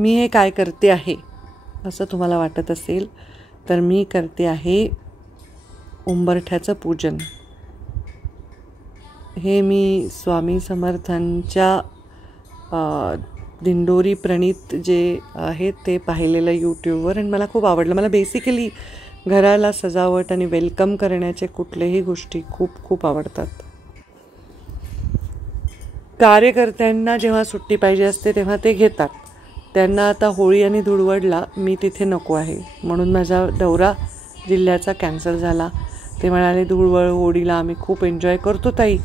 मी हे काय करते आहे असं तुम्हाला वाटत असेल तर मी करते आहे उंबरठ्याचं पूजन। हे मी स्वामी समर्थांच्या दिंडोरी प्रणीत जे आहे ते पाहिलेलं यूट्यूबवर आणि मला खूप आवडलं। मला बेसिकली घराला सजावट आणि वेलकम करण्याचे कुठलेही गोष्टी खूप खूप आवडतात। कार्यकर्त्यांना जेव्हा सुट्टी पाहिजे असते तेव्हा ते घेतात। त्यांना आता होळी आणि धुळवडला मी तिथे नको आहे म्हणून माझा दौरा जिल्ह्याचा कॅन्सल झाला। ते म्हणाले धुळवड होळीला आम्ही खूप एन्जॉय करतो ताई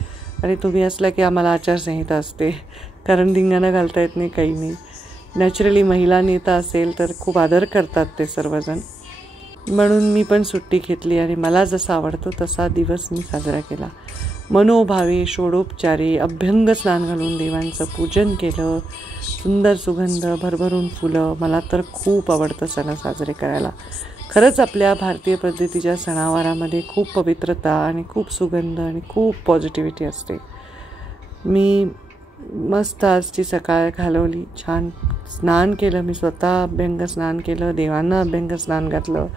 आणि तुम्ही असला की आम्हाला आचारसंहिता असते कारण धिंगाणा घालता येत नाही काही नाही। नॅचरली महिला नेता असेल तर खूप आदर करतात ते सर्वजण, म्हणून मी पण सुट्टी घेतली आणि मला जसा आवडतो तसा दिवस मी साजरा केला। मनोभावे षोडोपचारे अभ्यंग स्नान घालून देवांचं पूजन केलं। सुंदर सुगंध भरभरून फुलं, मला तर खूप आवडतं सण साजरे करायला। खरंच आपल्या भारतीय पद्धतीच्या सणावारामध्ये खूप पवित्रता आणि खूप सुगंध आणि खूप पॉझिटिव्हिटी असते। मी मस्त आजची सकाळ घालवली, छान स्नान केलं, मी स्वतः अभ्यंग स्नान केलं, देवांना अभ्यंग स्नान घातलं,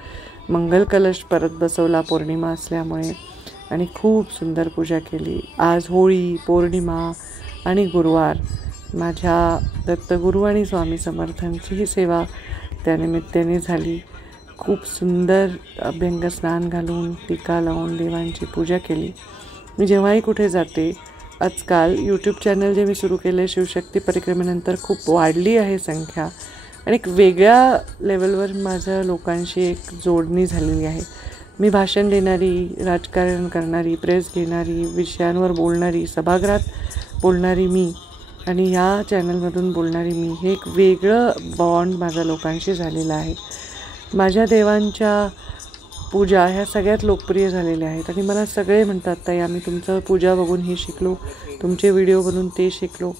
मंगल कलश परत बसवला पौर्णिमा असल्यामुळे आणि खूप सुंदर पूजा केली। आज होळी, पौर्णिमा आणि गुरुवार माझ्या दत्तगुरू आणि स्वामी समर्थांचीही सेवा त्यानिमित्ताने झाली। खूप सुंदर अभ्यंग स्नान घालून टीका लावून देवांची पूजा केली। मी जेव्हाही कुठे जाते, आजकाल यूट्यूब चॅनल जे मी सुरू केले शिवशक्ती परिक्रमेनंतर खूप वाढली आहे संख्या आणि एक वेगळ्या लेवलवर माझ्या लोकांशी एक जोडणी झालेली आहे। मी भाषण देणारी, राजकारण करणारी, प्रेस घेणारी, विषयांवर बोलणारी, सभागृहात बोलणारी मी आणि या चॅनलमधून बोलणारी मी, हे एक वेगळं बॉन्ड माझ्या लोकांशी झालेलं आहे। माझ्या देवांच्या पूजा ह्या सगळ्यात लोकप्रिय झालेल्या आहेत आणि मला सगळे म्हणतात ताई आम्ही तुमचं पूजा बघून हे शिकलो, तुमचे व्हिडिओ बघून ते शिकलो।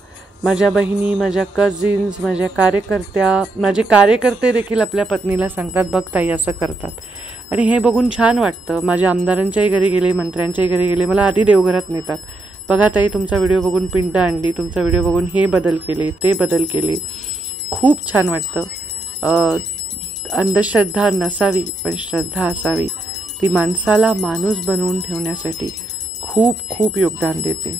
माझ्या बहिणी, माझ्या कझिन्स, माझ्या कार्यकर्त्या, माझे कार्यकर्ते देखील आपल्या पत्नीला सांगतात बघ ताई असं करतात आणि हे बघून छान वाटतं। माझ्या आमदारांच्याही घरी गेले, मंत्र्यांच्याही घरी गेले, मला आधी देवघरात नेतात, बघा ताई तुमचा व्हिडिओ बघून पिंड आणली, तुमचा व्हिडिओ बघून हे बदल केले, ते बदल केले। खूप छान वाटतं। अंधश्रद्धा नसावी पण श्रद्धा असावी, ती माणसाला माणूस बनवून ठेवण्यासाठी खूप खूप योगदान देते।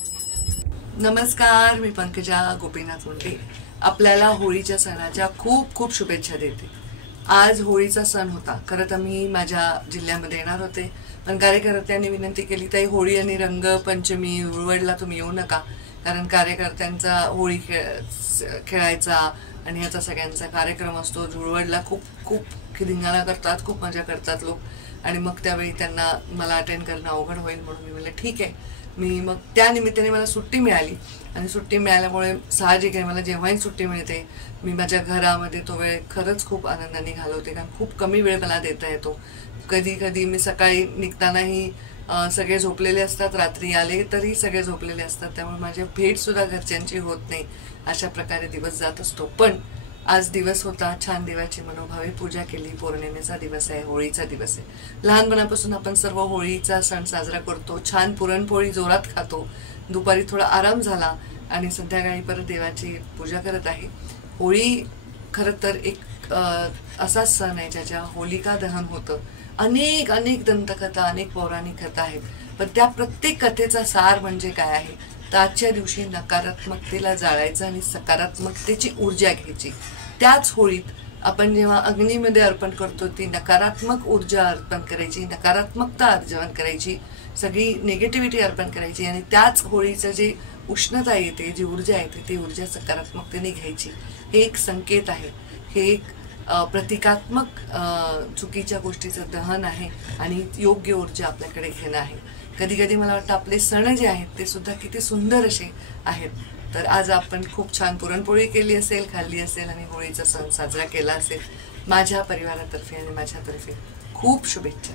नमस्कार, मी पंकजा गोपीनाथ मुंडे आपल्याला होळीच्या सणाच्या खूप खूप शुभेच्छा देते। आज होळीचा सण होता, खरं तर मी माझ्या जिल्ह्यामध्ये येणार होते पण कार्यकर्त्यांनी विनंती केली ताई होळी आणि रंगपंचमी धुळवडला तुम्ही येऊ नका कारण कार्यकर्त्यांचा होळी खेळायचा आणि याचा सगळ्यांचा कार्यक्रम असतो। धुळवडला खूप खूप धिंगाणा करतात, खूप मजा करतात लोक आणि मग त्यावेळी त्यांना मला अटेंड करणं अवघड होईल म्हणून मी म्हटलं ठीक आहे। मी मग त्या निमित्ताने मला सुट्टी मिळाली आणि सुट्टी मिळाल्यामुळे साहजिक आहे मला जेव्हाही सुट्टी मिळते मी माझ्या घरामध्ये तो वेळ खरंच खूप आनंदाने घालवते कारण खूप कमी वेळ मला देता येतो। कधी कधी मी सकाळी निघतानाही सगळे झोपलेले असतात, रात्री आले तरी सगळे झोपलेले असतात, त्यामुळे माझी भेटसुद्धा घरच्यांची होत नाही, अशा प्रकारे दिवस जात असतो। पण आज दिवस होता, छान देवाची मनोभावे पूजा केली। पौर्णिमेचा दिवस आहे, होळीचा दिवस आहे। लहानपणापासून आपण सर्व होळीचा सण साजरा करतो, छान पुरणपोळी जोरात खातो, दुपारी थोडा आराम झाला आणि संध्याकाळी परत देवाची पूजा करत आहे। होळी खरं तर एक असा सण आहे ज्याच्या होलिका दहन होतं। अनेक अनेक दंतकथा, अनेक पौराणिक कथा आहेत, पण त्या प्रत्येक कथेचा सार म्हणजे काय आहे तर आजच्या दिवशी नकारात्मकतेला जाळायचं आणि सकारात्मकतेची ऊर्जा घ्यायची। त्याच होळीत आपण जेव्हा अग्नीमध्ये अर्पण करतो ती नकारात्मक ऊर्जा अर्पण करायची, नकारात्मकता अर्पण करायची, सगळी निगेटिव्हिटी अर्पण करायची आणि त्याच होळीचं जे उष्णता येते, जी ऊर्जा येते ती ऊर्जा सकारात्मकतेने घ्यायची। हे एक संकेत आहे, हे एक प्रतिकात्मक चुकीच्या गोष्टीचं दहन आहे आणि योग्य ऊर्जा आपल्याकडे घेणं आहे। कधी कधी मला वाटतं आपले सण जे आहेत ते सुद्धा किती सुंदर असे आहेत। तर आज आपण खूप छान पुरणपोळी केली असेल, खाल्ली असेल आणि होळीचा सण साजरा केला असेल। माझ्या परिवारातर्फे आणि माझ्यातर्फे खूप शुभेच्छा।